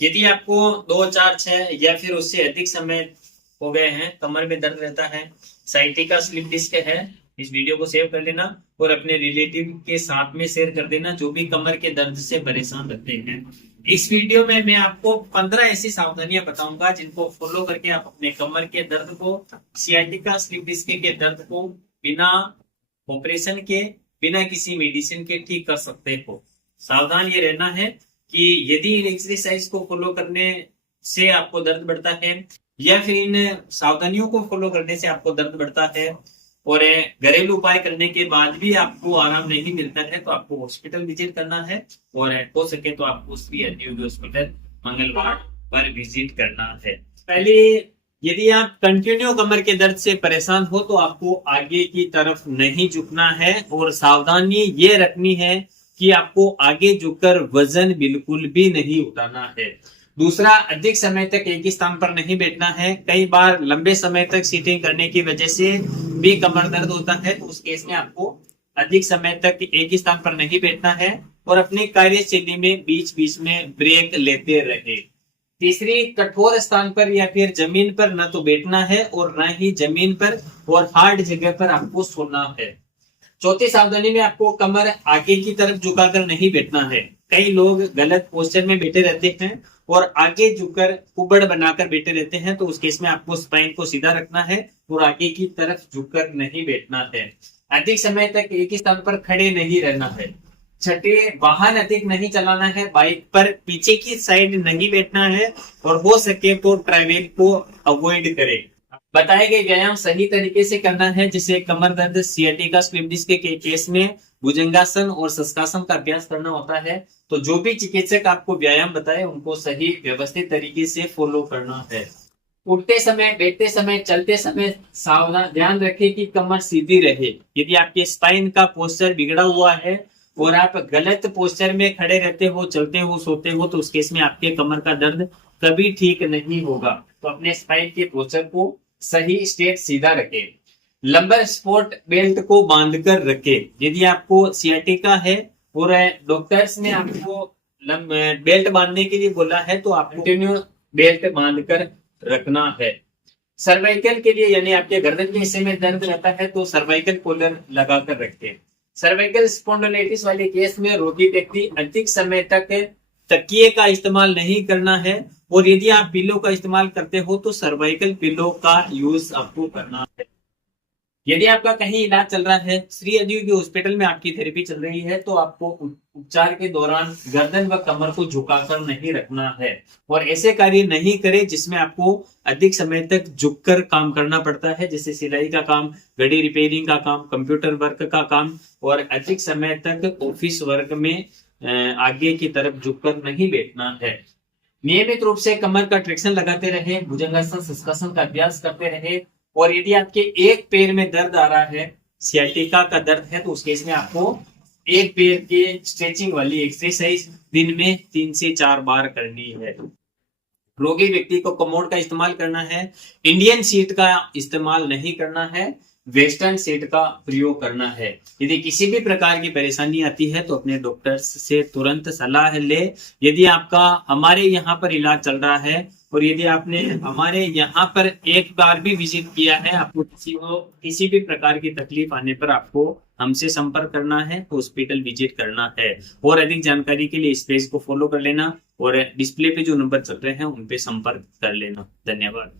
यदि आपको 2, 4, 6 या फिर उससे अधिक समय हो गए हैं, कमर में दर्द रहता है, साइटिका स्लिप डिस्क है, इस वीडियो को सेव कर लेना और अपने रिलेटिव के साथ में शेयर कर देना जो भी कमर के दर्द से परेशान रहते हैं। इस वीडियो में मैं आपको 15 ऐसी सावधानियां बताऊंगा जिनको फॉलो करके आप अपने कमर के दर्द को, सियाटिका स्लिप डिस्क के दर्द को बिना ऑपरेशन के, बिना किसी मेडिसिन के ठीक कर सकते हो। सावधान ये रहना है कि यदि इन एक्सरसाइज को फॉलो करने से आपको दर्द बढ़ता है या फिर इन सावधानियों को फॉलो करने से आपको दर्द बढ़ता है और घरेलू उपाय करने के बाद भी आपको आराम नहीं मिलता है, तो आपको हॉस्पिटल विजिट करना है और हो सके तो आपको श्री हरियोगी हॉस्पिटल मंगलवार पर विजिट करना है। पहले यदि आप कंटिन्यू कमर के दर्द से परेशान हो तो आपको आगे की तरफ नहीं झुकना है और सावधानी ये रखनी है कि आपको आगे झुककर वजन बिल्कुल भी नहीं उठाना है। दूसरा, अधिक समय तक एक ही स्थान पर नहीं बैठना है। कई बार लंबे समय तक सीटिंग करने की वजह से भी कमर दर्द होता है, तो उस केस में आपको अधिक समय तक एक ही स्थान पर नहीं बैठना है और अपनी कार्यशैली में बीच बीच में ब्रेक लेते रहे। तीसरी, कठोर स्थान पर या फिर जमीन पर न तो बैठना है और न ही जमीन पर और हार्ड जगह पर आपको सोना है। चौथी सावधानी में आपको कमर आगे की तरफ झुकाकर नहीं बैठना है। कई लोग गलत पोस्चर में बैठे रहते हैं और आगे झुककर कुबड़ बनाकर बैठे रहते हैं, तो उस केस में आपको स्पाइन को सीधा रखना है और आगे की तरफ झुककर नहीं बैठना है। अधिक समय तक एक ही स्थान पर खड़े नहीं रहना है। छठे, वाहन अधिक नहीं चलाना है। बाइक पर पीछे की साइड नहीं बैठना है और हो सके तो ट्रैवल को अवॉइड करें। बताए गए व्यायाम सही तरीके से करना है, जिसे कमर दर्द, सियाटिका स्लिप डिस्क के केस में भुजंगासन और शशकासन का अभ्यास करना होता है। तो जो भी चिकित्सक आपको व्यायाम बताए उनको सही व्यवस्थित तरीके से फॉलो करना है। उठते समय, बैठते समय, चलते समय सावधान ध्यान रखें कि कमर सीधी रहे। यदि आपके स्पाइन का पोस्चर बिगड़ा हुआ है और आप गलत पोस्चर में खड़े रहते हो, चलते हो, सोते हो, तो उस केस में आपके कमर का दर्द कभी ठीक नहीं होगा। तो अपने स्पाइन के पोस्चर को सही, स्ट्रेट, सीधा रखें। लंबर स्पोर्ट बेल्ट को बांधकर रखें। यदि आपको सियाटिका है और डॉक्टर्स ने आपको बेल्ट बांधने के लिए बोला है तो आपको कंटिन्यू बेल्ट बांधकर रखना है। सर्वाइकल के लिए, यानी आपके गर्दन के हिस्से में दर्द रहता है तो सर्वाइकल कॉलर लगाकर रखें। सर्वाइकल स्पॉन्डिलाइटिस वाले केस में रोगी व्यक्ति अधिक समय तक तकिए का इस्तेमाल नहीं करना है और यदि आप पिलो का इस्तेमाल करते हो तो सर्वाइकल पिलो का यूज आपको करना है। यदि आपका कहीं इलाज चल रहा है, श्री हरियोगी हॉस्पिटल में आपकी थेरेपी चल रही है, तो आपको उपचार के दौरान गर्दन व कमर को झुकाकर नहीं रखना है और ऐसे कार्य नहीं करें जिसमें आपको अधिक समय तक झुककर काम करना पड़ता है, जैसे सिलाई का काम, घड़ी रिपेयरिंग का काम, कंप्यूटर वर्क का काम और अधिक समय तक ऑफिस वर्क में आगे की तरफ झुककर नहीं बैठना है। नियमित रूप से कमर का ट्रैक्शन लगाते रहे, भुजंगासन, शशकासन का अभ्यास करते रहे और यदि आपके एक पैर में दर्द आ रहा है, सियाटिका का दर्द है, तो उस केस में आपको एक पैर के स्ट्रेचिंग वाली एक्सरसाइज दिन में 3 से 4 बार करनी है। रोगी व्यक्ति को कमोड का इस्तेमाल करना है, इंडियन सीट का इस्तेमाल नहीं करना है, वेस्टर्न सीट का प्रयोग करना है। यदि किसी भी प्रकार की परेशानी आती है तो अपने डॉक्टर से तुरंत सलाह ले। यदि आपका हमारे यहाँ पर इलाज चल रहा है और यदि आपने हमारे यहाँ पर एक बार भी विजिट किया है, आपको किसी भी प्रकार की तकलीफ आने पर आपको हमसे संपर्क करना है, हॉस्पिटल विजिट करना है। और अधिक जानकारी के लिए इस पेज को फॉलो कर लेना और डिस्प्ले पे जो नंबर चल रहे हैं उन पे संपर्क कर लेना। धन्यवाद।